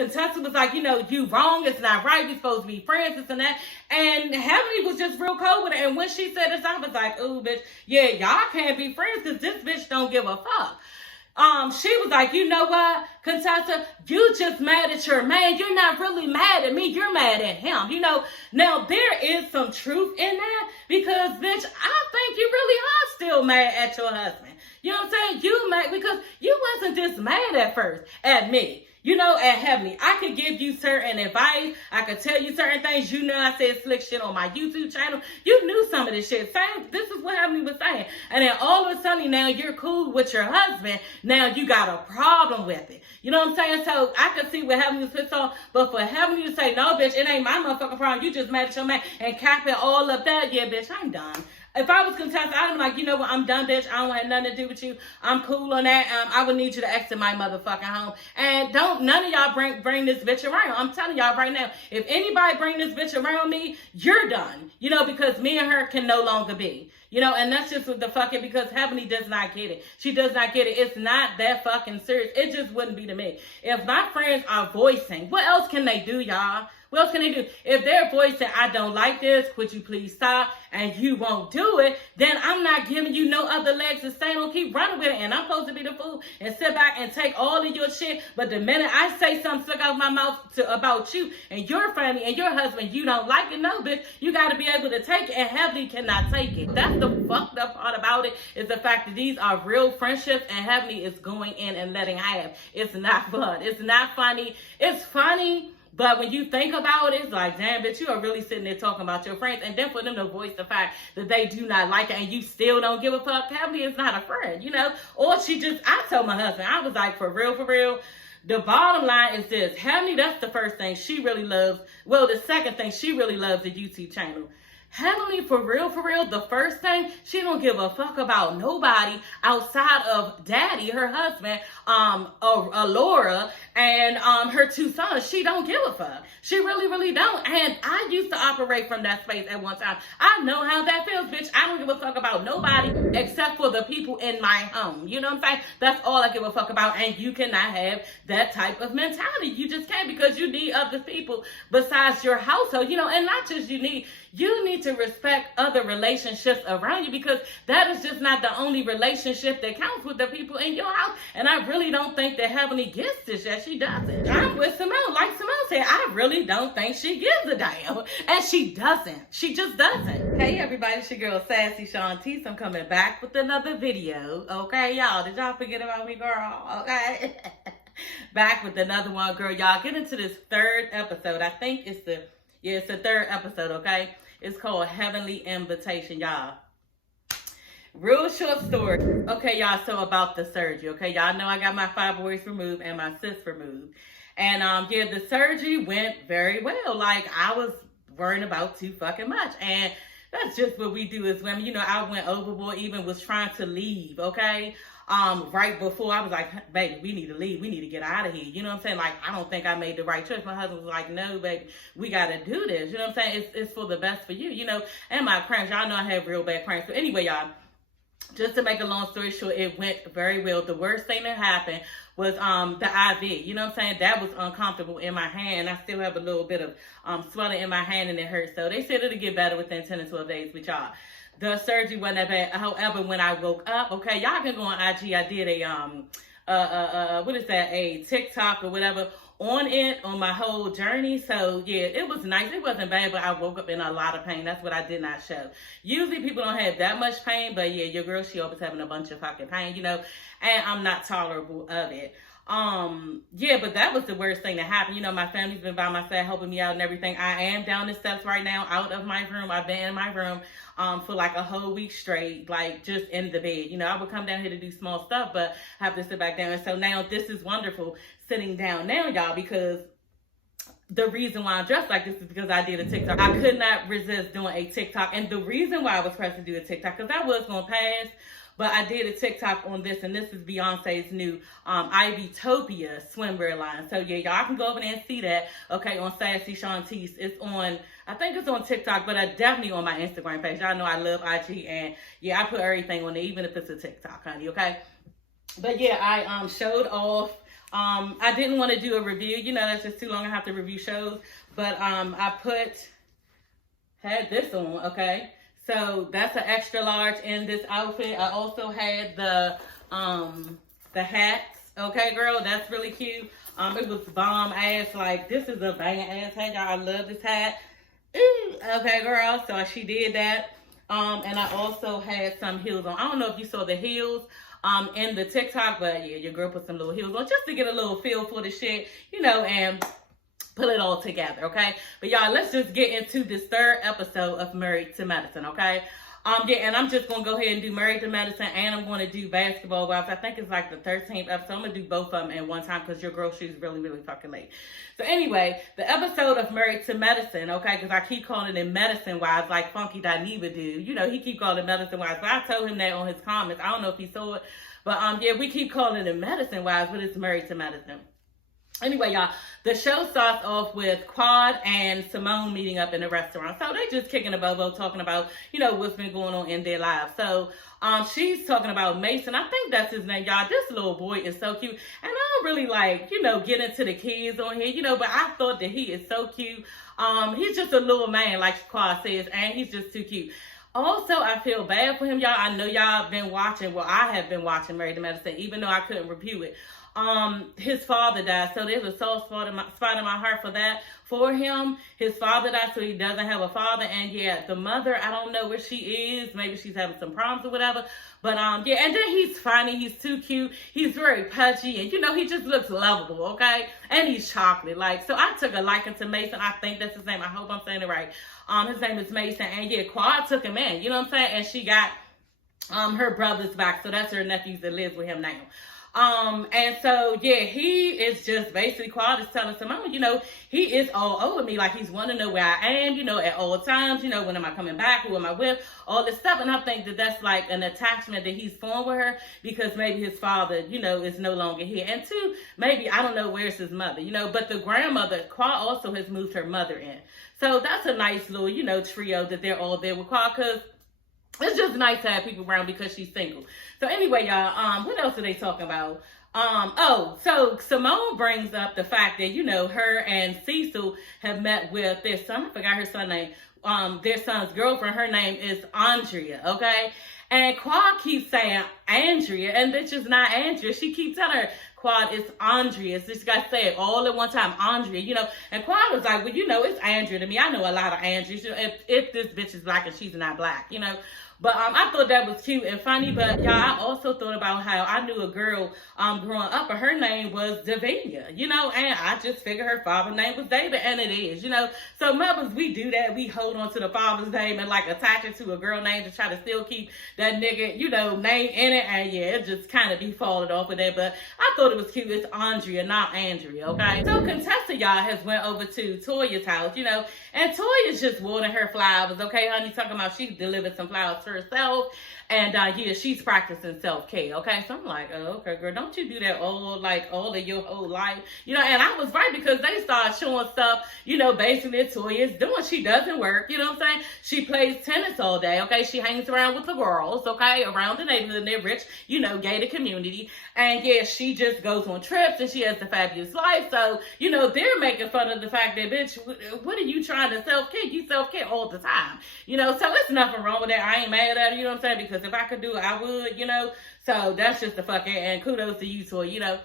Contessa was like, you know, you wrong, it's not right, we supposed to be friends, this and that. And Heavenly was just real cold with it. And when she said this, I was like, oh, bitch, yeah, y'all can't be friends because this bitch don't give a fuck. She was like, you know what, Contessa, you just mad at your man. You're not really mad at me. You're mad at him. You know, now there is some truth in that because, bitch, I think you really are still mad at your husband. You know what I'm saying? You mad because you wasn't just mad at first at me. You know, at Heavenly, I could give you certain advice. I could tell you certain things. You know, I said slick shit on my YouTube channel. You knew some of this shit. This is what Heavenly was saying. And then all of a sudden, now you're cool with your husband. Now you got a problem with it. You know what I'm saying? So I could see what Heavenly was pissed off. But for Heavenly to say, no, bitch, it ain't my motherfucking problem. You just mad at your man and cap it all up that. Yeah, bitch, I'm done. If I was Contessa, I'd be like, you know what, I'm done, bitch. I don't have nothing to do with you. I'm cool on that. I would need you to exit my motherfucking home. And don't none of y'all bring this bitch around. I'm telling y'all right now, if anybody bring this bitch around me, you're done. You know, because me and her can no longer be. You know, and that's just what the fucking, because Heavenly does not get it. She does not get it. It's not that fucking serious. It just wouldn't be to me. If my friends are voicing, what else can they do, y'all? What else can they do? If they're voicing, I don't like this, could you please stop? And you won't do it, then I'm not giving you no other legs to stand on. Keep running with it. And I'm supposed to be the fool and sit back and take all of your shit. But the minute I say something stuck out of my mouth about you and your family and your husband, you don't like it, no, bitch. You got to be able to take it, and Heavenly cannot take it. That's the fucked up part about it, is the fact that these are real friendships, and Heavenly is going in and letting have. It's not fun. It's not funny. It's funny. But when you think about it, it's like, damn, bitch, you are really sitting there talking about your friends. And then for them to voice the fact that they do not like it and you still don't give a fuck, Heavenly is not a friend, you know? Or I told my husband, I was like, for real, the bottom line is this. Heavenly, that's the first thing she really loves. Well, the second thing, she really loves the YouTube channel. Heavenly, for real, the first thing, she don't give a fuck about nobody outside of Daddy, her husband, Laura, and her two sons. She don't give a fuck. She really don't. And I used to operate from that space at one time. I know how that feels, bitch. I don't give a fuck about nobody except for the people in my home. You know what I'm saying? That's all I give a fuck about. And you cannot have that type of mentality. You just can't, because you need other people besides your household. You know, and not just you need to respect other relationships around you, because that is just not the only relationship that counts with the people in your house. And I really don't think that Heavenly gets this yet. She doesn't. I'm with Simone. Like Simone said, I really don't think she gives a damn. And she doesn't. She just doesn't. Hey everybody, it's your girl Sassy Shantice. I'm coming back with another video. Okay, y'all. Did y'all forget about me, girl? Okay. Back with another one, girl. Y'all get into this third episode. I think it's the third episode, okay? It's called Heavenly Invitation, y'all. Real short story. Okay, y'all, so about the surgery, okay? Y'all know I got my fibroids removed and my cysts removed. And, yeah, the surgery went very well. Like, I was worrying about too fucking much. And that's just what we do as women. You know, I went overboard, even was trying to leave, okay? Right before, I was like, baby, we need to leave. We need to get out of here. You know what I'm saying? Like, I don't think I made the right choice. My husband was like, no, baby, we got to do this. You know what I'm saying? It's for the best for you, you know? And my cramps, y'all know I have real bad cramps. So anyway, y'all, just to make a long story short, it went very well. The worst thing that happened was the IV. You know what I'm saying? That was uncomfortable in my hand. I still have a little bit of swelling in my hand, and it hurts. So they said it'll get better within 10 to 12 days with y'all. The surgery wasn't that bad. However, when I woke up, okay, y'all can go on IG. I did a TikTok or whatever on it, on my whole journey. So yeah, it was nice. It wasn't bad, but I woke up in a lot of pain. That's what I did not show. Usually people don't have that much pain, but yeah, your girl, she always having a bunch of fucking pain, you know, and I'm not tolerable of it. Yeah, but that was the worst thing that happened. You know, my family's been by my side helping me out and everything. I am down the steps right now, out of my room. I've been in my room for like a whole week straight, like just in the bed. You know, I would come down here to do small stuff, but I have to sit back down. And so now this is wonderful sitting down now, y'all, because the reason why I'm dressed like this is because I did a TikTok. I could not resist doing a TikTok. And the reason why I was pressed to do a TikTok, because I was going to pass, but I did a TikTok on this, and this is Beyonce's new Ivytopia swimwear line. So yeah, y'all can go over there and see that, okay, on Sassy Shantice. It's on, I think it's on TikTok, but definitely on my Instagram page. Y'all know I love IG, and yeah, I put everything on there, even if it's a TikTok, honey, okay? But yeah, I showed off I didn't want to do a review. You know, that's just too long. I have to review shows. But I had this on, okay? So that's an extra large in this outfit. I also had the hats, okay, girl? That's really cute. It was bomb ass. Like, this is a bang ass hat, y'all. I love this hat. Ooh, okay, girl. So she did that. And I also had some heels on. I don't know if you saw the heels in the TikTok, but yeah, your girl put some little heels on just to get a little feel for the shit, you know, and put it all together, okay? But y'all, let's just get into this third episode of Married to Medicine, okay? Yeah, and I'm just gonna go ahead and do Married to Medicine, and I'm gonna do Basketball Wives. I think it's like the 13th episode. I'm gonna do both of them at one time because your girl, she's really, really fucking late. So anyway, the episode of Married to Medicine, okay, because I keep calling it Medicine Wives like Funky Dineva do. You know, he keep calling it Medicine Wives, but I told him that on his comments. I don't know if he saw it, but yeah, we keep calling it Medicine Wives, but it's Married to Medicine. Anyway, y'all, the show starts off with Quad and Simone meeting up in a restaurant. So they just kicking a bobo, talking about, you know, what's been going on in their lives. So she's talking about Mason. I think that's his name, y'all. This little boy is so cute. And I don't really like, you know, get into the kids on here, you know, but I thought that he is so cute. He's just a little man, like Quad says, and he's just too cute. Also, I feel bad for him, y'all. I know y'all been watching, well, I have been watching Married to Medicine, even though I couldn't review it. His father died, so there's a soft spot in my heart for that, for him. His father died, so he doesn't have a father, and yeah, the mother, I don't know where she is. Maybe she's having some problems or whatever, but yeah, and then he's funny, he's too cute, he's very pudgy, and you know, he just looks lovable, okay, and he's chocolate, like, so I took a liking to Mason. I think that's his name. I hope I'm saying it right. His name is Mason, and yeah, Quad took him in, you know what I'm saying, and she got her brothers back, so that's her nephews that lives with him now. And so, yeah, he is just basically, Quad is telling Simone, you know, he is all over me. Like, he's wanting to know where I am, you know, at all times, you know, when am I coming back? Who am I with? All this stuff. And I think that that's like an attachment that he's formed with her because maybe his father, you know, is no longer here. And two, maybe, I don't know, where's his mother, you know, but the grandmother, Quad also has moved her mother in. So that's a nice little, you know, trio that they're all there with Quad, because it's just nice to have people around because she's single. So anyway, y'all, what else are they talking about? So Simone brings up the fact that, you know, her and Cecil have met with their son. I forgot her son's name. Their son's girlfriend. Her name is Andrea, okay? And Quad keeps saying Andrea, and it's just not Andrea. She keeps telling her, Quad, it's Andrea. So she got to say it all at one time, Andrea, you know. And Quad was like, well, you know, it's Andrea to me. I know a lot of Andreas. You know, if this bitch is black and she's not black, you know. But I thought that was cute and funny. But y'all, I also thought about how I knew a girl growing up, and her name was Davina, you know, and I just figured her father's name was David, and it is, you know. So mothers, we do that. We hold on to the father's name and like attach it to a girl name to try to still keep that nigga, you know, name in it. And yeah, it just kind of be falling off of that. But I thought it was cute. It's Andrea, not Andrea, okay? So Contessa, y'all, has went over to Toya's house, you know, and Toya's just watering her flowers, okay, honey? Talking about she delivered some flowers to herself, and yeah, she's practicing self-care, okay? So I'm like, oh, okay, girl, don't you do that all of your whole life, you know? And I was right, because they started showing stuff, you know, basically Toya's doing. She doesn't work, you know what I'm saying? She plays tennis all day, okay? She hangs around with the girls, okay, around the neighborhood. They're rich, you know, gated community, and yeah, she just goes on trips, and she has the fabulous life. So, you know, they're making fun of the fact that, bitch, what are you trying to self-care? You self-care all the time, you know? So there's nothing wrong with that. I ain't mad at her, you know what I'm saying? Because if I could do it, I would, you know? So that's just the fucking, and kudos to you, Toy, you know?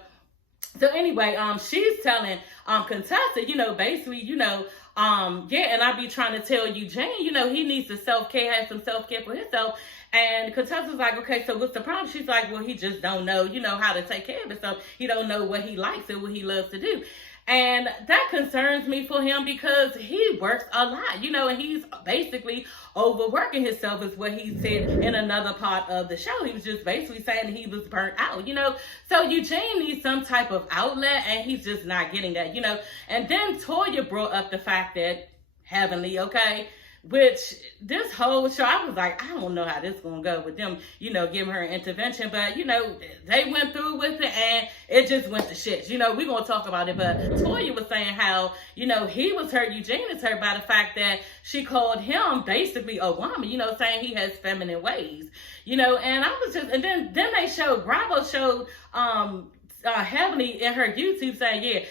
So anyway, she's telling Contessa, you know, basically, you know, yeah, and I be trying to tell Eugene, you know, he needs to self-care, have some self-care for himself. And Contessa's like, okay, so what's the problem? She's like, well, he just don't know, you know, how to take care of himself. He don't know what he likes and what he loves to do. And that concerns me for him, because he works a lot, you know, and he's basically overworking himself, is what he said in another part of the show. He was just basically saying he was burnt out, you know. So Eugene needs some type of outlet, and he's just not getting that, you know. And then Toya brought up the fact that Heavenly, okay, which this whole show, I was like, I don't know how this is going to go with them, you know, giving her an intervention. But, you know, they went through with it, and it just went to shit. You know, we're going to talk about it. But Toya was saying how, you know, he was hurt, Eugene is hurt by the fact that she called him basically a woman, you know, saying he has feminine ways, you know. And I was just, and then they showed, Bravo showed heavily in her YouTube saying,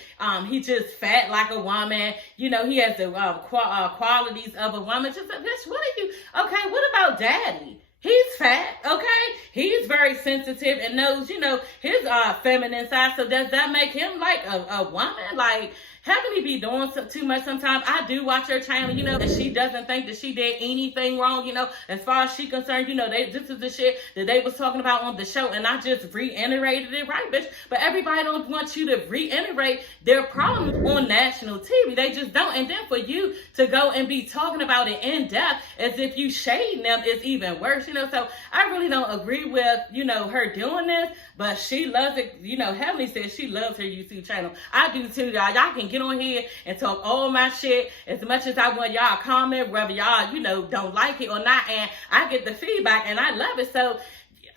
he just fat like a woman. You know, he has the qualities of a woman. Just like, bitch, what are you? Okay, what about daddy? He's fat, okay? He's very sensitive and knows, you know, his feminine side. So does that make him like a woman? Like, Heavenly be doing too much sometimes. I do watch her channel, you know, and she doesn't think that she did anything wrong, you know, as far as she concerned, you know, this is the shit that they was talking about on the show, and I just reiterated it, right, bitch? But everybody don't want you to reiterate their problems on national TV. They just don't. And then for you to go and be talking about it in depth as if you shading them is even worse, you know. So I really don't agree with, you know, her doing this, but she loves it. You know, Heavenly says she loves her YouTube channel. I do too, y'all. Y'all can get on here and talk all my shit as much as I want y'all comment, whether y'all, you know, don't like it or not, and I get the feedback and I love it. So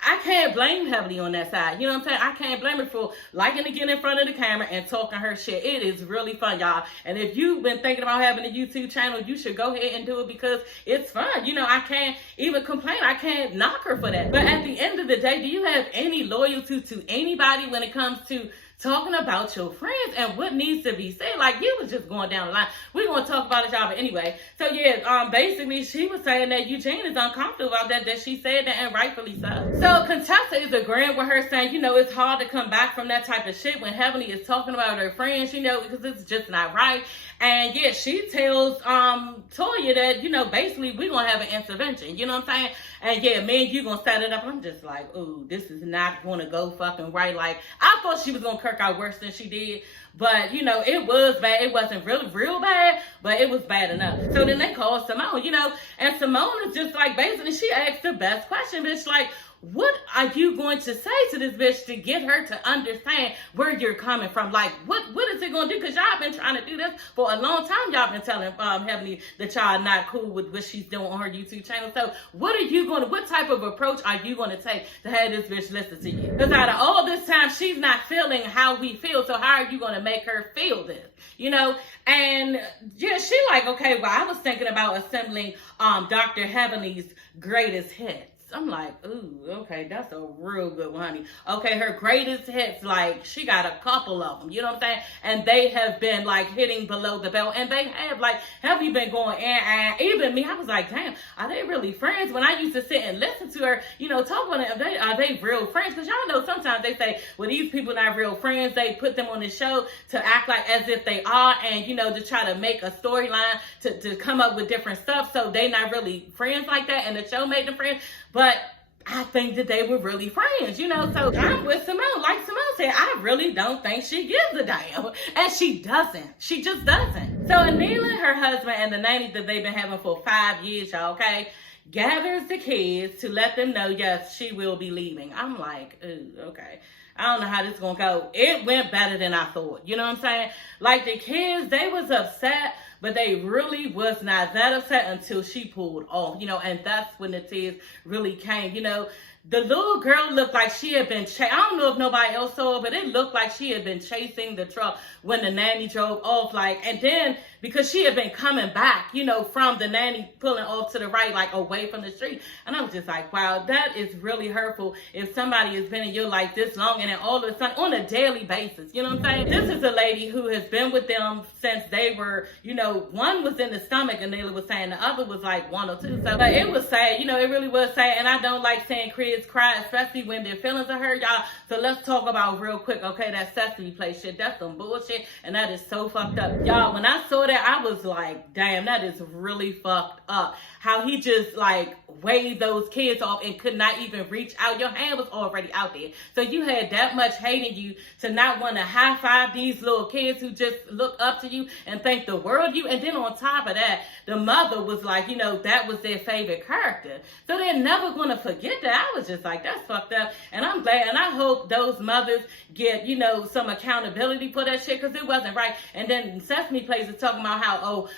I can't blame Heavenly on that side. You know what I'm saying? I can't blame her for liking to get in front of the camera and talking her shit. It is really fun, y'all. And if you've been thinking about having a YouTube channel, you should go ahead and do it because it's fun. You know, I can't even complain. I can't knock her for that. But at the end of the day, do you have any loyalty to anybody when it comes to talking about your friends and what needs to be said? Like, you was just going down the line. We're going to talk about it, y'all, but anyway. So, yeah, basically, she was saying that Eugene is uncomfortable about that she said that, and rightfully so. So, Contessa is agreeing with her, saying, you know, it's hard to come back from that type of shit when Heavenly is talking about her friends, you know, because it's just not right. And, yeah, she tells Toya that, you know, basically, we're going to have an intervention, you know what I'm saying? And, yeah, me and you going to set it up. I'm just like, ooh, this is not going to go fucking right. Like, I thought she was going to Kirk out worse than she did, but you know, it was bad. It wasn't really real bad, but it was bad enough. So then they called Simone, you know, and Simone is just like, basically she asked the best question, bitch, like, what are you going to say to this bitch to get her to understand where you're coming from? Like, what is it going to do? Because y'all been trying to do this for a long time. Y'all been telling Heavenly that y'all not cool with what she's doing on her YouTube channel. So what type of approach are you going to take to have this bitch listen to you? Because out of all this time, she's not feeling how we feel. So how are you going to make her feel this? You know? And yeah, she like, okay, well, I was thinking about assembling Dr. Heavenly's greatest hits. I'm like, ooh, okay, that's a real good one, honey. Okay, her greatest hits, like, she got a couple of them, you know what I'm saying? And they have been, like, hitting below the belt. And they have, like, have you been going, and even me, I was like, damn, are they really friends? When I used to sit and listen to her, you know, talk about it, are they real friends? Because y'all know sometimes they say, well, these people not real friends. They put them on the show to act like as if they are, and, you know, to try to make a storyline to come up with different stuff. So they not really friends like that, and the show made them friends. But I think that they were really friends, you know. So I'm with Simone. Like Simone said, I really don't think she gives a damn. And she doesn't. She just doesn't. So Anila, her husband, and the nanny that they've been having for 5 years, y'all, okay, gathers the kids to let them know, yes, she will be leaving. I'm like, ooh, okay. I don't know how this is going to go. It went better than I thought. You know what I'm saying? Like, the kids, they was upset, but they really was not that upset until she pulled off, you know, and that's when the tears really came, you know. The little girl looked like she had been I don't know if nobody else saw her, but it looked like she had been chasing the truck when the nanny drove off, like, and then because she had been coming back, you know, from the nanny pulling off to the right, like away from the street. And I was just like, wow, that is really hurtful if somebody has been in your life this long and then all of a sudden on a daily basis, you know what I'm saying? This is a lady who has been with them since they were, you know, one was in the stomach, and Nayla was saying the other was like 1 or 2. So but it was sad, you know, it really was sad. And I don't like saying kids cry, especially when their feelings are hurt, y'all. So let's talk about real quick, okay, that Sesame Place shit. That's some bullshit, and that is so fucked up. Y'all, when I saw that, I was like, damn, that is really fucked up. How he just like waved those kids off and could not even reach out. Your hand was already out there. So you had that much hate in you to not want to high five these little kids who just look up to you and think the world of you. And then on top of that, the mother was like, you know, that was their favorite character. So they're never going to forget that. I was just like, that's fucked up. And I'm glad. And I hope those mothers get, you know, some accountability for that shit. shit because it wasn't right. And then Sesame Place is talking about how,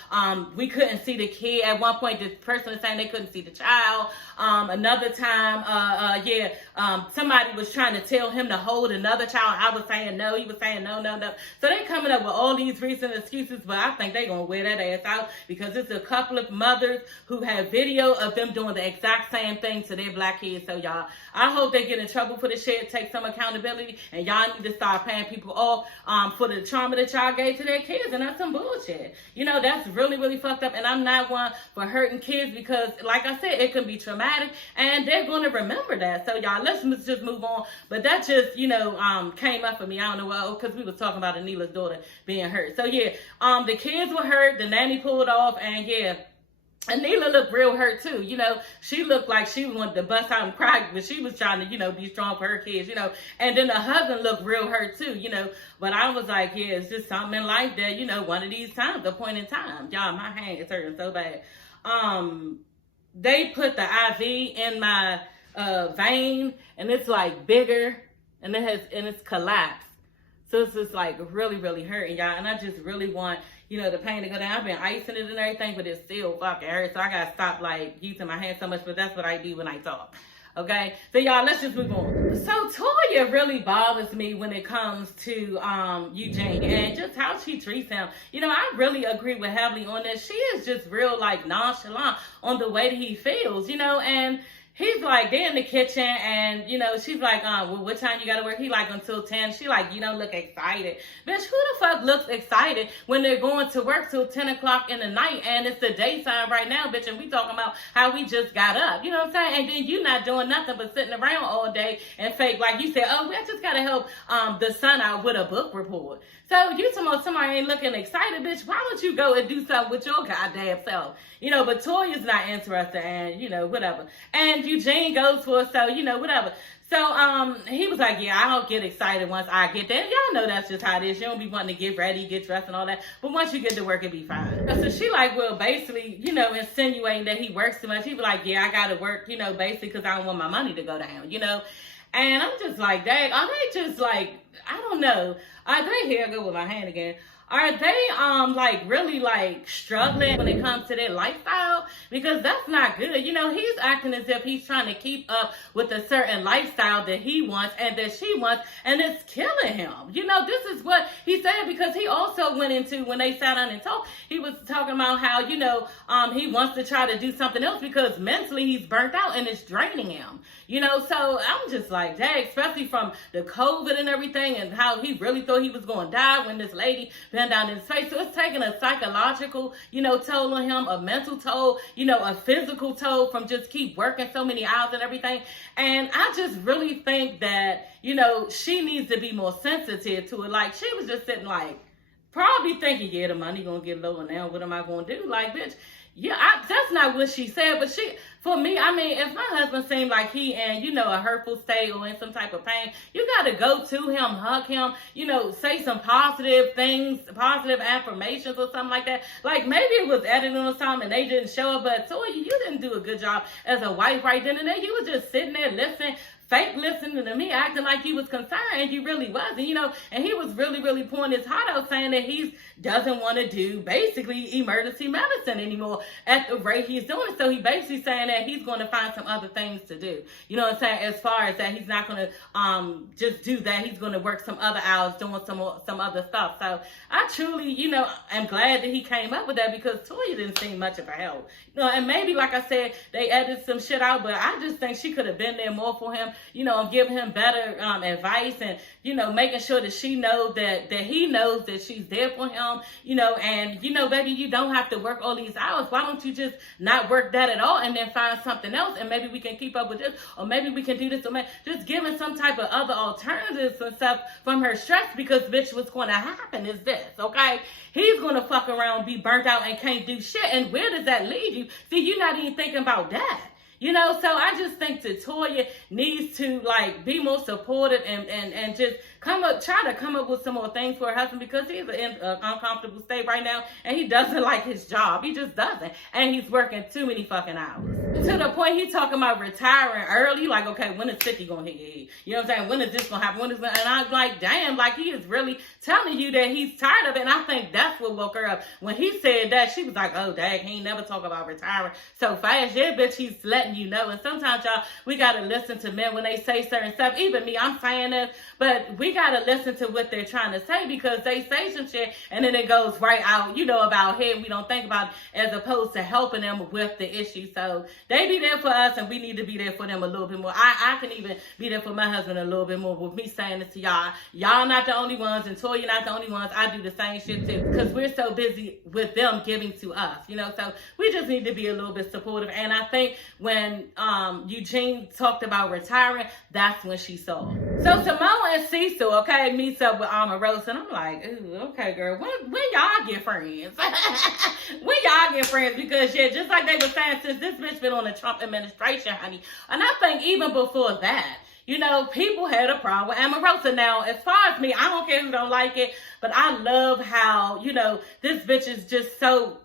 we couldn't see the kid. At one point, this person was saying they couldn't see the child. Another time, somebody was trying to tell him to hold another child. I was saying no. He was saying no. So they coming up with all these recent excuses, but I think they gonna wear that ass out because it's a couple of mothers who have video of them doing the exact same thing to their black kids. So y'all, I hope they get in trouble for the shit, take some accountability, and y'all need to start paying people off for the trauma that y'all gave to their kids, and that's some bullshit. You know, that's really, really fucked up, and I'm not one for hurting kids because, like I said, it can be traumatic, and they're going to remember that. So y'all, let's just move on. But that just, came up for me. I don't know why, because we was talking about Anila's daughter being hurt. So yeah, the kids were hurt, the nanny pulled off, and yeah, Anila looked real hurt too. She looked like she wanted to bust out and cry, but she was trying to, be strong for her kids, and then the husband looked real hurt too, but I was like, yeah, it's just something in life that, one of these times, a point in time. Y'all, my hand is hurting so bad. They put the IV in my vein, and it's like bigger, and it's collapsed. So it's just like really, really hurting, y'all. And I just really want, the pain to go down. I've been icing it and everything, but it still fucking hurts. So I gotta stop like using my hand so much, but that's what I do when I talk. Okay, so y'all, let's just move on. So Toya really bothers me when it comes to Eugene and just how she treats him. I really agree with Heavily on this. She is just real like nonchalant on the way that he feels, and he's like, they're in the kitchen, and, she's like, well, what time you gotta work? He like, until 10. She like, you don't look excited. Bitch, who the fuck looks excited when they're going to work till 10 o'clock in the night, and it's the daytime right now, bitch, and we talking about how we just got up. You know what I'm saying? And then you not doing nothing but sitting around all day and fake, like you said, I just gotta help the son out with a book report. So you somebody ain't looking excited, bitch. Why don't you go and do something with your goddamn self? But Toya's not interested, and, whatever. And Eugene goes for it, so, whatever. So, he was like, yeah, I don't get excited once I get there. Y'all know that's just how it is. You don't be wanting to get ready, get dressed and all that. But once you get to work, it'll be fine. So she like, well, basically, insinuating that he works too much. He was like, yeah, I got to work, basically because I don't want my money to go down, And I'm just like, dang, are they just like, I don't know. Are they, here I go with my hand again. Are they like really like struggling when it comes to their lifestyle? Because that's not good. He's acting as if he's trying to keep up with a certain lifestyle that he wants and that she wants, and it's killing him. This is what he said, because he also went into, when they sat down and talked, he was talking about how, he wants to try to do something else because mentally he's burnt out and it's draining him. So I'm just like, dang, especially from the COVID and everything and how he really thought he was going to die when this lady bent down in his face. So it's taking a psychological, toll on him, a mental toll, a physical toll from just keep working so many hours and everything. And I just really think that, she needs to be more sensitive to it. Like, she was just sitting like, probably thinking, yeah, the money gonna get lower now. What am I gonna do? Like, bitch, yeah, that's not what she said. But for me, I mean, if my husband seemed like he in, a hurtful state or in some type of pain, you got to go to him, hug him, say some positive things, positive affirmations or something like that. Like, maybe it was editing or something and they didn't show up, but Toya, you didn't do a good job as a wife right then and there. You were just sitting there listening, fake listening to me, acting like you was concerned, and you really wasn't, and he was really, really pouring his heart out, saying that he doesn't want to do basically emergency medicine anymore at the rate he's doing. So he basically saying that he's going to find some other things to do. You know what I'm saying? As far as that, he's not going to just do that. He's going to work some other hours doing some other stuff. So I truly, am glad that he came up with that, because Toya didn't seem much of a help. And maybe, like I said, they edited some shit out, but I just think she could have been there more for him, and giving him better advice, and, making sure that she knows that he knows that she's there for him, and, baby, you don't have to work all these hours. Why don't you just not work that at all and then find something else, and maybe we can keep up with this, or maybe we can do this, or just giving some type of other alternatives and stuff from her stress, because, bitch, what's going to happen is this, okay? He's going to fuck around, be burnt out, and can't do shit, and where does that leave you? See, you're not even thinking about that. So I just think that Toya needs to, like, be more supportive and just try to come up with some more things for her husband, because he's in an uncomfortable state right now, and he doesn't like his job. He just doesn't. And he's working too many fucking hours. To the point he talking about retiring early, like, okay, when is 50 gonna hit your head? You know what I'm saying? When is this gonna happen? And I'm like, damn, like he is really telling you that he's tired of it. And I think that's what woke her up. When he said that, she was like, oh, dang, he ain't never talk about retiring so fast. Yeah, bitch, he's letting you know. And sometimes, y'all, we gotta listen to men when they say certain stuff. Even me, I'm saying this, but we gotta listen to what they're trying to say, because they say some shit and then it goes right out, you know, about head. We don't think about it, as opposed to helping them with the issue. So they be there for us, and we need to be there for them a little bit more. I can even be there for my husband a little bit more with me saying this to y'all. Y'all not the only ones, and Toya not the only ones. I do the same shit too, because we're so busy with them giving to us, you know. So we just need to be a little bit supportive. And I think when Eugene talked about retiring, that's when she saw. So Simone and Cecil, okay, meets up with Omarosa, and I'm like, ooh, okay, girl, when y'all get friends? When y'all get friends? Because yeah, just like they were saying, since this bitch been on the Trump administration, honey, and I think even before that, you know, people had a problem with Omarosa. Now, as far as me, I don't care who don't like it, but I love how, you know, this bitch is just so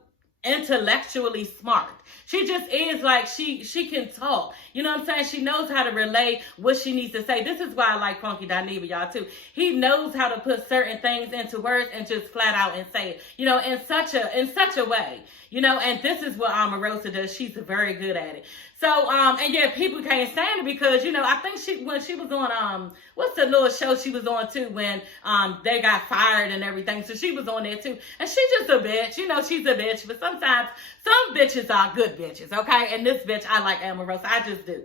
intellectually smart. She just is, like, she can talk. You know what I'm saying? She knows how to relay what she needs to say. This is why I like Funky Dineva, y'all, too. He knows how to put certain things into words and just flat out and say it, you know, in such a way, you know, and this is what Omarosa does. She's very good at it. So, and yeah, people can't stand it because, you know, I think when she was on, what's the little show she was on too, when, they got fired and everything. So she was on there too. And she's just a bitch, you know, she's a bitch, but sometimes some bitches are good bitches, okay? And this bitch, I like Omarosa, I just do.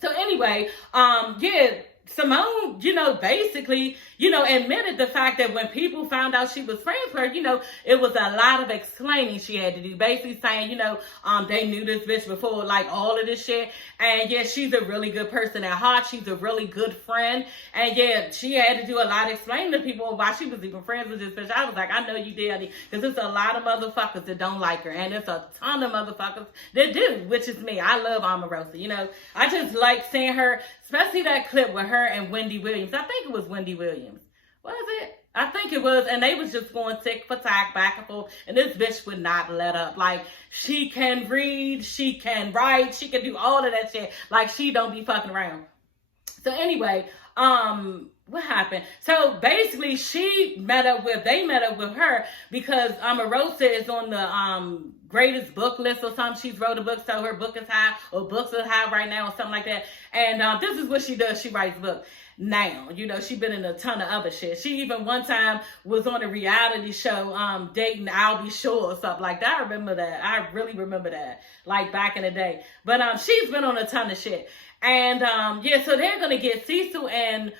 So anyway, yeah, Simone, you know, basically, you know, admitted the fact that when people found out she was friends with her, you know, it was a lot of explaining she had to do. Basically saying, you know, they knew this bitch before, like, all of this shit. And yeah, she's a really good person at heart. She's a really good friend. And yeah, she had to do a lot of explaining to people why she was even friends with this bitch. I was like, I know you did, because there's a lot of motherfuckers that don't like her. And there's a ton of motherfuckers that do, which is me. I love Omarosa, you know. I just like seeing her, especially that clip with her and Wendy Williams. I think it was Wendy Williams. Was it? I think it was. And they was just going tick for tack, back and forth. And this bitch would not let up. Like, she can read, she can write, she can do all of that shit. Like, she don't be fucking around. So anyway, what happened? So basically, they met up with her because Omarosa is on the greatest book list or something. She's wrote a book, so her book is high, or books are high right now, or something like that. And this is what she does. She writes books. Now, you know, she's been in a ton of other shit. She even one time was on a reality show, dating Albie Shore or something like that. I remember that. I really remember that, like back in the day. But she's been on a ton of shit. And yeah, so they're gonna get Cecil and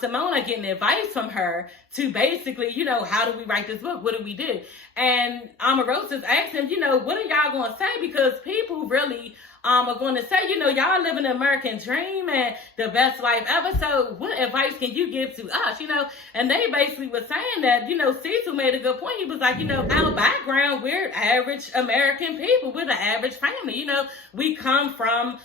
Simone are getting advice from her to basically, you know, how do we write this book? What do we do? And Omarosa's asking, you know, what are y'all gonna say? Because people really are going to say, you know, y'all living the American dream and the best life ever. So what advice can you give to us, you know? And they basically were saying that, you know, Cecil made a good point. He was like, you know, our background, we're average American people. We're the average family. You know, we come from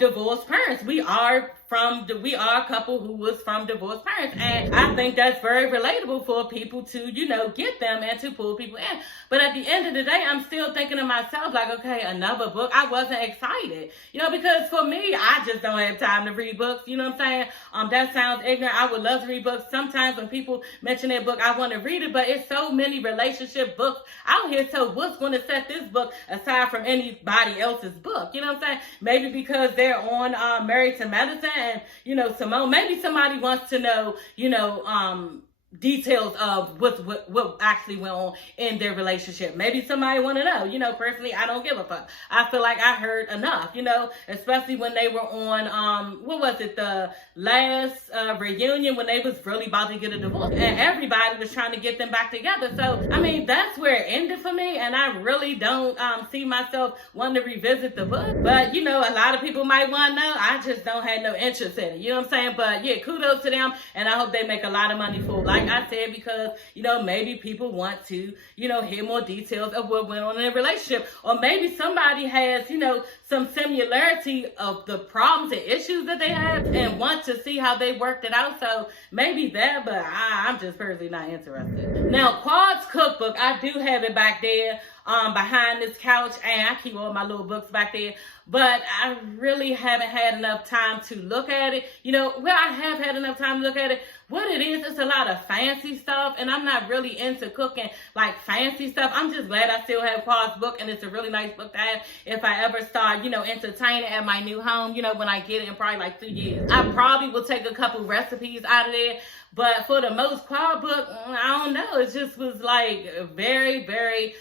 divorced parents. We are a couple who was from divorced parents. And I think that's very relatable for people to, you know, get them and to pull people in. But at the end of the day, I'm still thinking to myself, like, okay, another book. I wasn't excited, you know, because for me, I just don't have time to read books. You know what I'm saying? That sounds ignorant. I would love to read books. Sometimes when people mention their book, I want to read it, but it's so many relationship books out here. So what's going to set this book aside from anybody else's book? You know what I'm saying? Maybe because they're on Married to Medicine. And, you know, Simone, maybe somebody wants to know, you know, details of what actually went on in their relationship. Maybe somebody want to know. You know, personally, I don't give a fuck. I feel like I heard enough, you know, especially when they were on, what was it, the last reunion when they was really about to get a divorce. And everybody was trying to get them back together. So, I mean, that's where it ended for me. And I really don't see myself wanting to revisit the book. But, you know, a lot of people might want to know. I just don't have no interest in it. You know what I'm saying? But, yeah, kudos to them. And I hope they make a lot of money for it. Like I said, because, you know, maybe people want to, you know, hear more details of what went on in a relationship. Or maybe somebody has, you know, some similarity of the problems and issues that they have and want to see how they worked it out. So maybe that, but I'm just personally not interested. Now, Quad's cookbook, I do have it back there. behind this couch, and I keep all my little books back there. But I really haven't had enough time to look at it. You know, well, I have had enough time to look at it. What it is, it's a lot of fancy stuff, and I'm not really into cooking like fancy stuff. I'm just glad I still have Quad's book, and it's a really nice book to have if I ever start, you know, entertaining at my new home, you know, when I get it in probably like 2 years. I probably will take a couple recipes out of there, but for the most Quad book, I don't know. It just was like very, very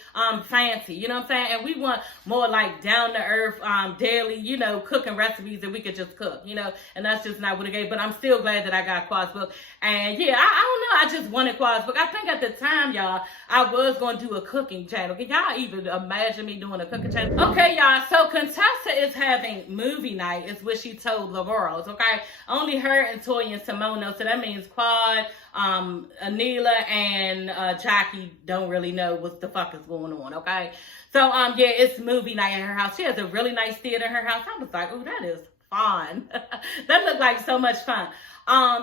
fancy, you know what I'm saying? And we want more like down to earth, daily, you know, cooking recipes that we could just cook, you know, and that's just not what it gave. But I'm still glad that I got Quad's book. And yeah, I don't know. I just wanted Quad's book. I think at the time, y'all, I was going to do a cooking channel. Can y'all even imagine me doing a cooking channel? Okay, y'all. So Contessa is having movie night, is what she told the world. Okay, only her and Toya and Simone know. So that means Quad, Anila, and Jackie don't really know what the fuck is going on. Okay, so yeah, it's movie night at her house. She has a really nice theater in her house. I was like, oh, that is fun. That looked like so much fun.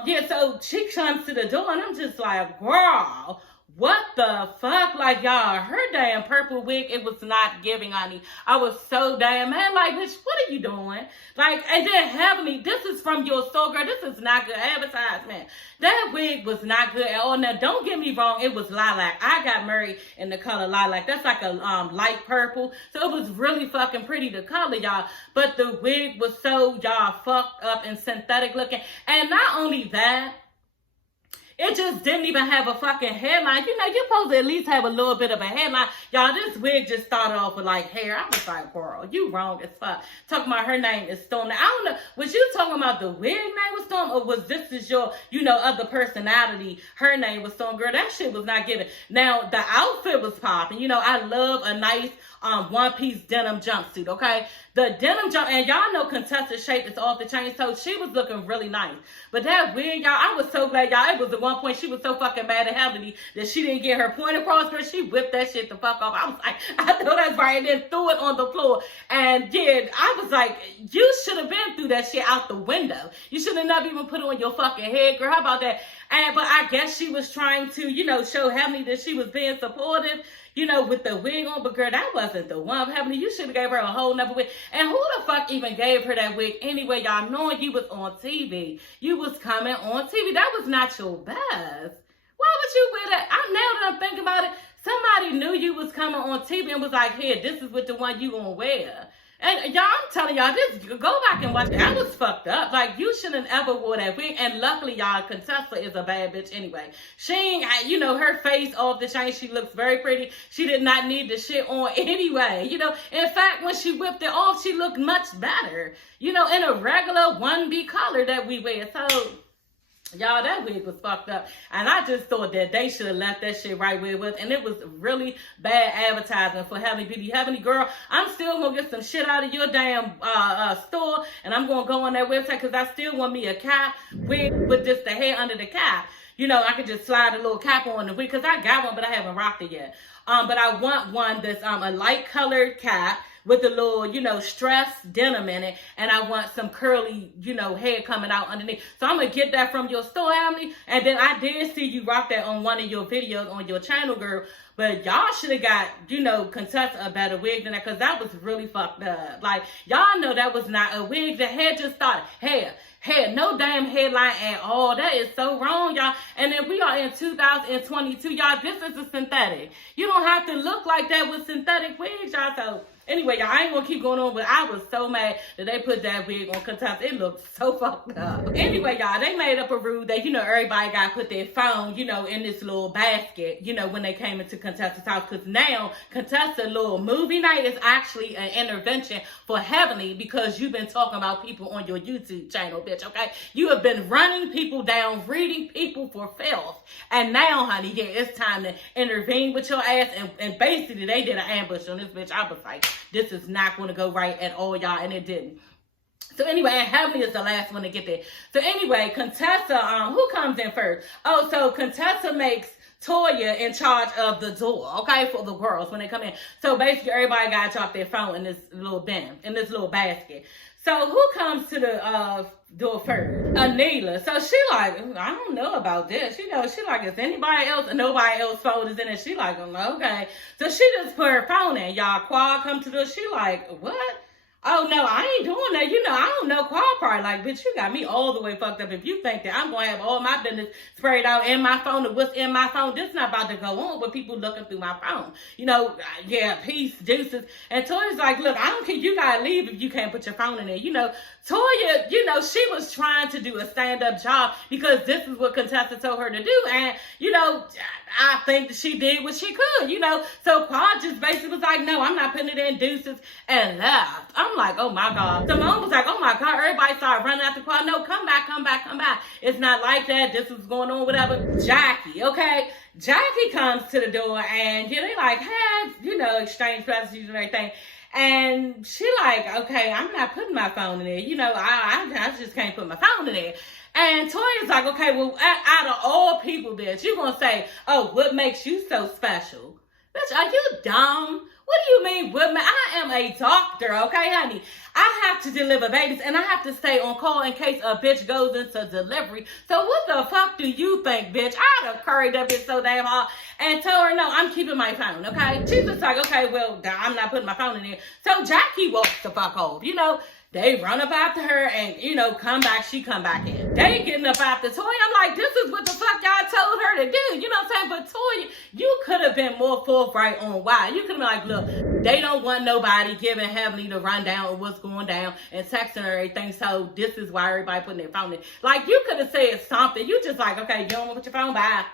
Yeah, so she comes to the door and I'm just like, girl, what the fuck? Like, y'all, her damn purple wig, it was not giving, honey. I was so damn mad. Like, bitch, what are you doing? Like, and then Heavenly, this is from your store, girl. This is not good advertisement. That wig was not good at all. Now, don't get me wrong. It was lilac. I got married in the color lilac. That's like a light purple. So it was really fucking pretty, the color, y'all. But the wig was so, y'all, fucked up and synthetic looking. And not only that, it just didn't even have a fucking headline. You know, you're supposed to at least have a little bit of a headline. Y'all, this wig just started off with like hair. I was like, girl, you wrong as fuck. Talking about her name is Storm. Now, I don't know, was you talking about the wig name was Storm, or was this is your, you know, other personality? Her name was Storm. Girl, that shit was not giving. Now, the outfit was popping. You know, I love a nice one-piece denim jumpsuit, okay? The denim jump, and y'all know Contessa's shape is off the chain, so she was looking really nice. But that wig, y'all, I was so glad, y'all. It was at one point she was so fucking mad at Heavenly that she didn't get her point across, girl. She whipped that shit the fuck off. I was like, I know that's right, and then threw it on the floor. And yeah, I was like, you should have been through that shit out the window. You should have never even put it on your fucking head, girl. How about that? But I guess she was trying to, you know, show Heavenly that she was being supportive, you know, with the wig on. But girl, that wasn't the one. Heavenly, you should have gave her a whole nother wig. And who the fuck even gave her that wig anyway, y'all? Knowing you was on TV. You was coming on TV. That was not your best. Why would you wear that? Now that I'm thinking about it, somebody knew you was coming on TV and was like, here, this is what the one you gonna wear. And y'all, I'm telling y'all, this, go back and watch it. That was fucked up. Like, you shouldn't ever wore that wig. And luckily, y'all, Contessa is a bad bitch anyway. She ain't, you know, her face off the chain. She looks very pretty. She did not need the shit on anyway. You know, in fact, when she whipped it off, she looked much better. You know, in a regular 1B color that we wear. So, y'all, that wig was fucked up. And I just thought that they should have left that shit right where it was. And it was really bad advertising for Heavenly Beauty. Heavenly, girl, I'm still going to get some shit out of your damn store. And I'm going to go on that website because I still want me a cap wig with just the hair under the cap. You know, I could just slide a little cap on the wig because I got one, but I haven't rocked it yet. But I want one that's a light colored cap with a little, you know, stressed denim in it. And I want some curly, you know, hair coming out underneath. So I'm going to get that from your store, Emily. And then I did see you rock that on one of your videos on your channel, girl. But y'all should have got, you know, Contessa a better wig than that, because that was really fucked up. Like, y'all know that was not a wig. The hair just started. Hair, no damn headline at all. That is so wrong, y'all. And then we are in 2022, y'all. This is a synthetic. You don't have to look like that with synthetic wigs, y'all. So anyway, y'all, I ain't gonna keep going on, but I was so mad that they put that wig on Contessa. It looked so fucked up. Anyway, y'all, they made up a rule that, you know, everybody got to put their phone, you know, in this little basket, you know, when they came into Contessa's house. Because now, Contessa's little movie night is actually an intervention for Heavenly, because you've been talking about people on your YouTube channel, bitch, okay? You have been running people down, reading people for filth. And now, honey, yeah, it's time to intervene with your ass. And basically, they did an ambush on this bitch. I was like, this is not going to go right at all, y'all, and it didn't. So anyway, and Heavenly is the last one to get there. So anyway, Contessa, who comes in first? Oh, so Contessa makes Toya in charge of the door, okay, for the girls when they come in. So basically, everybody got to drop their phone in this little bin, in this little basket. So who comes to the door first? Anila. So she like, I don't know about this. You know, she like, is anybody else? Nobody else phone is in it. She like, okay. So she just put her phone in. Y'all, Quad come to the door. She like, what? Oh, no, I ain't doing that. You know, I don't know. Quad probably like, bitch, you got me all the way fucked up. If you think that I'm going to have all my business sprayed out in my phone and what's in my phone, this is not about to go on with people looking through my phone. You know, yeah, peace, deuces. And Toya's like, look, I don't care. You got to leave if you can't put your phone in there. You know, Toya, you know, she was trying to do a stand-up job because this is what Contessa told her to do. And, you know, I think that she did what she could, you know. So Quad just basically was like, no, I'm not putting it in, deuces, and left. I'm like, oh my God. Simone was like, oh my God. Everybody started running after Quad. No, come back, come back, come back. It's not like that. This is going on, whatever. Jackie, okay? Jackie comes to the door and, yeah, they like, hey, you know, exchange messages and everything. And she like, okay, I'm not putting my phone in there. You know, I just can't put my phone in there. And Toya's like, okay, well, out of all people, bitch, you're going to say, oh, what makes you so special? Bitch, are you dumb? What do you mean, what I am a doctor, okay, honey? I have to deliver babies, and I have to stay on call in case a bitch goes into delivery. So what the fuck do you think, bitch? I'd have curried that bitch so damn hard and told her, no, I'm keeping my phone, okay? She's just like, okay, well, I'm not putting my phone in there. So Jackie walks the fuck off, you know? They run up after her and, you know, come back. She come back in. They getting up after Toya. I'm like, this is what the fuck y'all told her to do. You know what I'm saying? But Toya, you could have been more forthright on why. You could have been like, look, they don't want nobody giving Heavenly the rundown of what's going down and texting her everything. So this is why everybody putting their phone in. Like, you could have said something. You just like, okay, you don't want to put your phone by.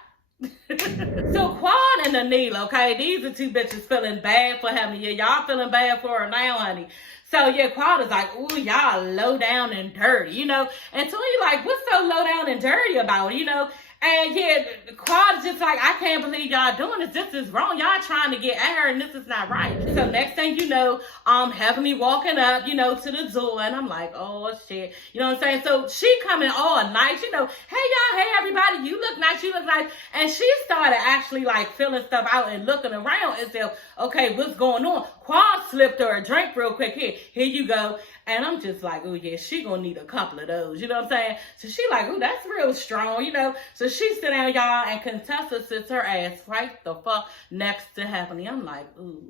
So Quad and Anila, okay, these are two bitches feeling bad for Heavenly. Yeah, y'all feeling bad for her now, honey. So yeah, Quad is like, ooh, y'all low down and dirty, you know. And Toya like, what's so low down and dirty about it, you know? And yeah, Quad is just like, I can't believe y'all doing this. This is wrong. Y'all trying to get at her and this is not right. So next thing you know, Heavenly walking up, you know, to the door. And I'm like, oh shit. You know what I'm saying? So she coming all nice, you know, hey y'all, hey everybody, you look nice, you look nice. And she started actually like filling stuff out and looking around and said, okay, what's going on? Quad slipped her a drink real quick. Here you go. And I'm just like, oh yeah, she gonna need a couple of those. You know what I'm saying? So she like, oh, that's real strong, you know. So she sit down, y'all, and Contessa sits her ass right the fuck next to Heavenly. I'm like, ooh,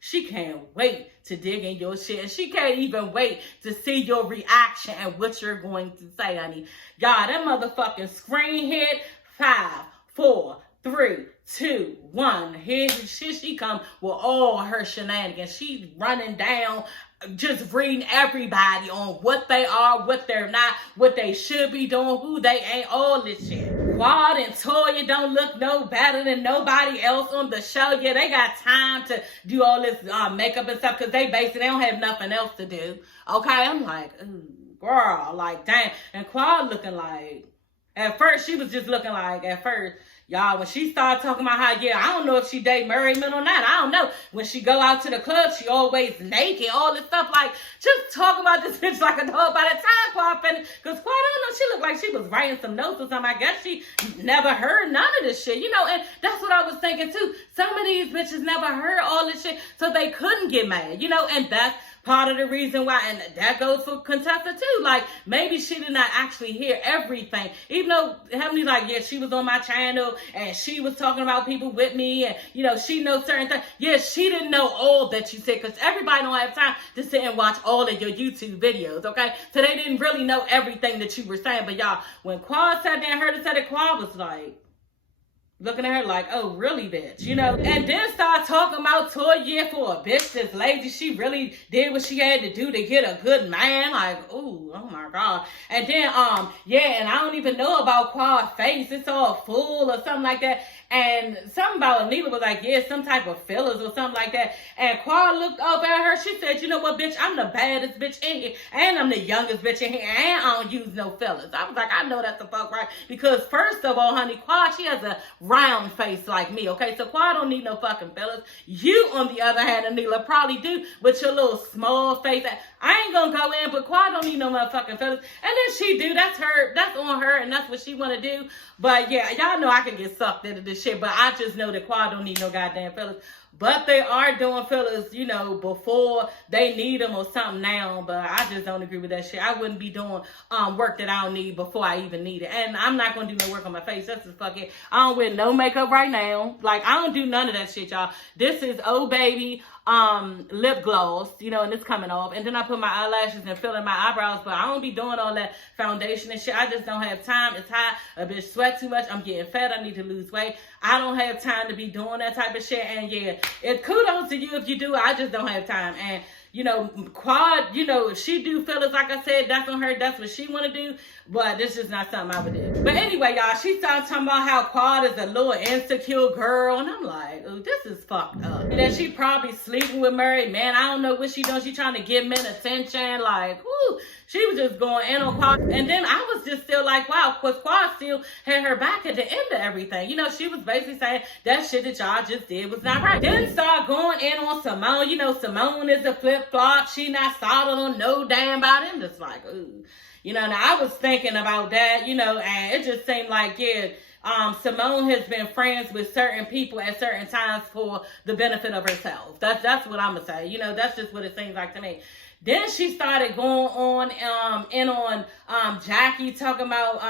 she can't wait to dig in your shit. And she can't even wait to see your reaction and what you're going to say, honey. Y'all, that motherfucking screen hit 5, 4, 3, 2, 1. Here she come with all her shenanigans. She's running down, just reading everybody on what they are, what they're not, what they should be doing, who they ain't, all this shit. Quad and Toya don't look no better than nobody else on the show. Yeah, they got time to do all this makeup and stuff because they don't have nothing else to do. Okay, I'm like, ooh, girl, like, damn. And Quad looking like, at first, she was just looking like, at first, y'all, when she started talking about how, yeah, I don't know if she date married men or not. I don't know. When she go out to the club, she always naked, all this stuff. Like, just talk about this bitch like a dog by the time Quad finished. Because Quad, I don't know, she looked like she was writing some notes or something. I guess she never heard none of this shit, you know. And that's what I was thinking, too. Some of these bitches never heard all this shit, so they couldn't get mad, you know. And that's part of the reason why, and that goes for Contessa too. Like, maybe she did not actually hear everything. Even though Heavenly's like, yeah, she was on my channel and she was talking about people with me and, you know, she knows certain things. Yeah, she didn't know all that you said because everybody don't have time to sit and watch all of your YouTube videos, okay? So they didn't really know everything that you were saying. But y'all, when Quad sat there and heard it said it, Quad was like, looking at her like, oh, really, bitch, you know? And then start talking about Toya for a bitch that's lazy. She really did what she had to do to get a good man. Like, ooh, oh my God. And then, yeah, and I don't even know about Quad's face. It's all full or something like that. And something about Anila was like, yeah, some type of fillers or something like that. And Quad looked up at her. She said, you know what, bitch? I'm the baddest bitch in here. And I'm the youngest bitch in here. And I don't use no fillers. I was like, I know that's the fuck right. Because first of all, honey, Quad, she has a round face like me, okay? So Quad don't need no fucking fillers. You, on the other hand, Anila, probably do with your little small face. I ain't gonna go in, but Quad don't need no motherfucking fillers. And then she do. That's her. That's on her, and that's what she want to do. But yeah, y'all know I can get sucked into this shit, but I just know that Quad don't need no goddamn fillers. but they are doing fillers, you know, before they need them or something now. But I just don't agree with that shit. I wouldn't be doing work that I don't need before I even need it. And I'm not gonna do no work on my face. That's just fucking. I don't wear no makeup right now. Like, I don't do none of that shit, y'all. This is Oh Baby lip gloss, you know, and it's coming off. And then I put my eyelashes and fill in my eyebrows, but I don't be doing all that foundation and shit. I just don't have time. It's hot. A bitch sweat too much. I'm getting fat. I need to lose weight. I don't have time to be doing that type of shit. And yeah, it kudos to you if you do it. I just don't have time. And you know, Quad, you know, if she do fillers, like I said, that's on her. That's what she want to do. But this is not something I would do. But anyway, y'all, she started talking about how Quad is a little insecure girl. And I'm like, oh, this is fucked up. And then she probably sleeping with married man. I don't know what she doing. She trying to give men attention. Like, whoo. She was just going in on Quad. And then I was just still like, wow, because Quad still had her back at the end of everything. You know, she was basically saying that shit that y'all just did was not right. Then start going in on Simone. You know, Simone is a flip-flop. She not solid on no damn body. I'm just like, ooh. You know, now I was thinking about that, you know, and it just seemed like, yeah, Simone has been friends with certain people at certain times for the benefit of herself. That's what I'm going to say. You know, that's just what it seems like to me. Then she started going on Jackie talking about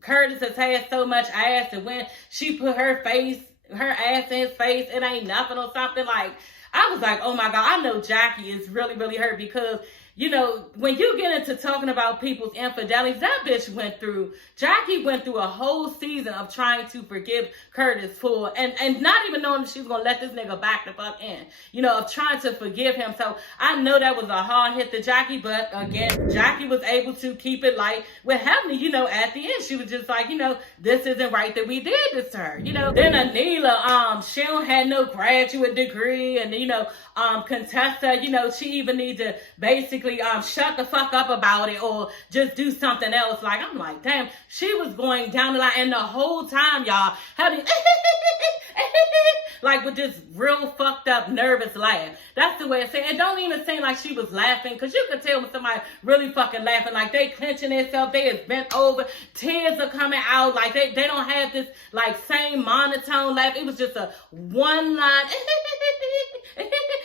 Curtis has had so much ass, and when she put her ass in his face, it ain't nothing or something. Like, I was like, oh my God, I know Jackie is really, really hurt because, you know, when you get into talking about people's infidelities, that bitch Jackie went through a whole season of trying to forgive Curtis for, and not even knowing she was going to let this nigga back the fuck in, you know, of trying to forgive him. So I know that was a hard hit to Jackie, but again, Jackie was able to keep it light with Heavenly, you know, at the end. She was just like, you know, this isn't right that we did this to her, you know. Then Anila, she don't had no graduate degree, and, you know, Contessa, you know, she even need to basically shut the fuck up about it or just do something else. Like, I'm like, damn, she was going down the line, and the whole time, y'all, having like with this real fucked up nervous laugh. That's the way it seemed. It don't even seem like she was laughing, because you could tell when somebody really fucking laughing, like they clenching themselves, they is bent over, tears are coming out, like they don't have this like same monotone laugh. It was just a one line.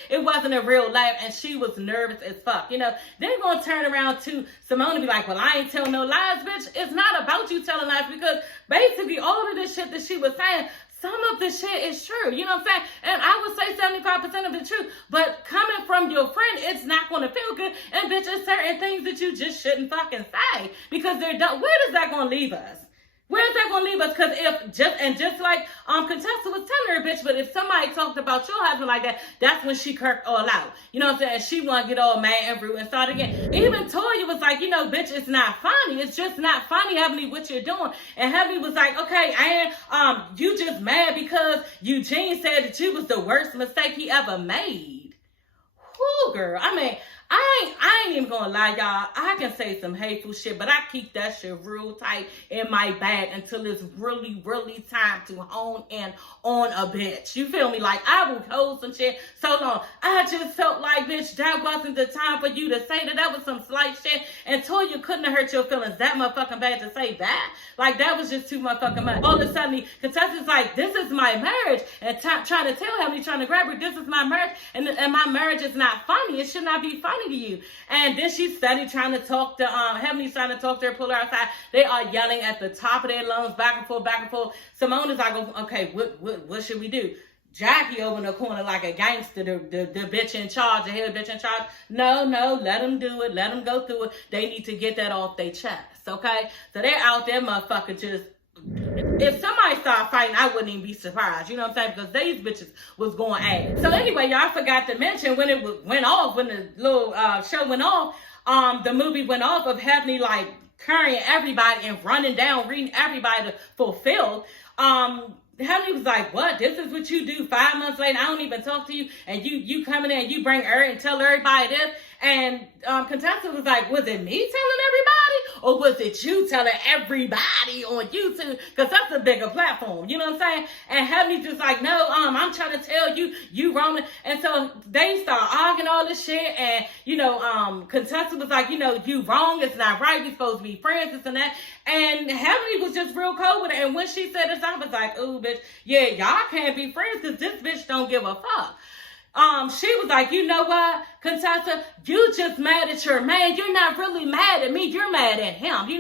It wasn't a real laugh, and she was nervous as fuck, you know. Then you're gonna turn around to Simone and be like, well, I ain't telling no lies, bitch. It's not about you telling lies, because basically all of this shit that she was saying, some of the shit is true, you know what I'm saying? And I would say 75% of the truth, but coming from your friend, it's not going to feel good. And bitch, there's certain things that you just shouldn't fucking say, because they're done. Where does that going to leave us? Where's that gonna leave us? Because just like Contessa was telling her, bitch, but if somebody talked about your husband like that, that's when she kirked all out. You know what I'm saying? She wanna get all mad and rude and start again. Even Toya was like, you know, bitch, it's not funny. It's just not funny, Heavenly, what you're doing. And Heavenly was like, okay, and you just mad because Eugene said that you was the worst mistake he ever made. Whoo, girl. I mean, I ain't even gonna lie, y'all. I can say some hateful shit, but I keep that shit real tight in my bag until it's really, really time to hone in on a bitch. You feel me? Like, I will hold some shit so long. I just felt like, bitch, that wasn't the time for you to say that. That was some slight shit. And Toya couldn't have hurt your feelings that motherfucking bad to say that. Like, that was just too motherfucking much. All of a sudden, Contessa's like, this is my marriage. And trying to tell Heavenly, trying to grab her, this is my marriage. And my marriage is not funny. It should not be funny to you. And then she's steady trying to talk to Heavenly, trying to talk to her, pull her outside. They are yelling at the top of their lungs, back and forth, back and forth. Simone is like, okay, what should we do? Jackie over in the corner like a gangster, the bitch in charge, the head bitch in charge. No, let them do it. Let them go through it. They need to get that off their chest, okay? So they're out there, motherfucker, just... If somebody started fighting, I wouldn't even be surprised. You know what I'm saying? Because these bitches was going ass. So anyway, y'all forgot to mention when it went off, when the little show went off, the movie went off of Heavenly like carrying everybody and running down, reading everybody to fulfill. Heavenly was like, what? This is what you do 5 months later? I don't even talk to you, and you come in there and you bring her and tell everybody this. And Contessa was like, was it me telling everybody? or was it you telling everybody on YouTube? Because that's a bigger platform, you know what I'm saying? And Heavenly just like, no, I'm trying to tell you, you wrong. And so they start arguing all this shit, and Contessa was like, you wrong, it's not right, we supposed to be friends, this and that. And Heavenly was just real cold with it. And when she said this, I was like, ooh, bitch, yeah, y'all can't be friends because this bitch don't give a fuck. She was like, you know what, Contessa, you just mad at your man. You're not really mad at me. You're mad at him.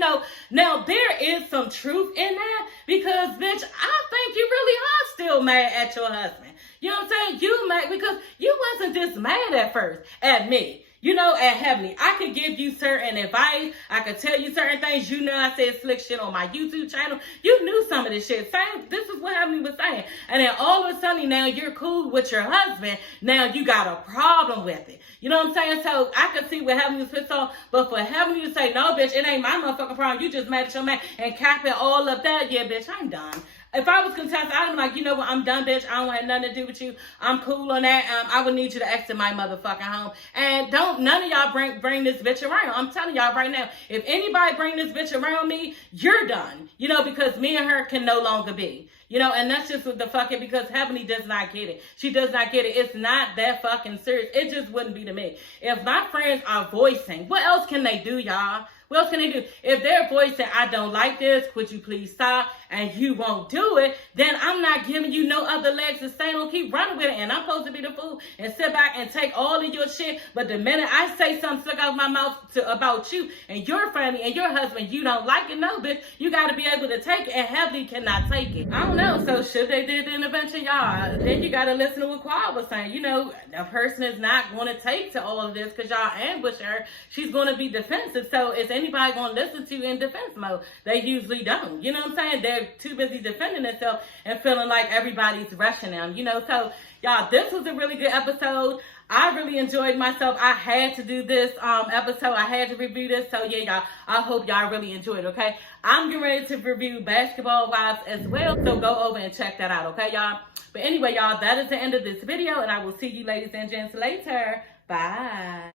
Now there is some truth in that, because, bitch, I think you really are still mad at your husband. You know what I'm saying? You mad because you wasn't this mad at first at me. At Heavenly, I could give you certain advice. I could tell you certain things. I said slick shit on my YouTube channel. You knew some of this shit. This is what Heavenly was saying. And then all of a sudden, now you're cool with your husband. Now you got a problem with it. You know what I'm saying? So I could see what Heavenly was pissed off. But for Heavenly to say, no, bitch, it ain't my motherfucking problem. You just mad at your man and cap it all up that. Yeah, bitch, I'm done. If I was Contessa, I'd be like, you know what, I'm done, bitch. I don't have nothing to do with you. I'm cool on that. I would need you to exit my motherfucking home. And none of y'all bring this bitch around. I'm telling y'all right now, if anybody bring this bitch around me, you're done. Because me and her can no longer be. And that's just what the fucking, because Heavenly does not get it. She does not get it. It's not that fucking serious. It just wouldn't be to me. If my friends are voicing, what else can they do, y'all? What else can they do? If they're voicing, I don't like this, could you please stop? And you won't do it, then I'm not giving you no other legs to stand on. Keep running with it. And I'm supposed to be the fool and sit back and take all of your shit. But the minute I say something stuck out of my mouth about you and your family and your husband, you don't like it, no, bitch. You got to be able to take it, and Heavenly cannot take it. I don't know. So should they do the intervention, y'all? Then you got to listen to what Quad was saying. A person is not going to take to all of this because y'all ambush her. She's going to be defensive. So is anybody going to listen to you in defense mode? They usually don't. You know what I'm saying? They're too busy defending themselves and feeling like everybody's rushing them. So y'all, this was a really good episode. I really enjoyed myself. I had to do this episode. I had to review this. So yeah, y'all, I hope y'all really enjoyed it, okay? I'm getting ready to review Basketball Wives as well. So go over and check that out, okay, y'all? But anyway, y'all, that is the end of this video, and I will see you ladies and gents later. Bye.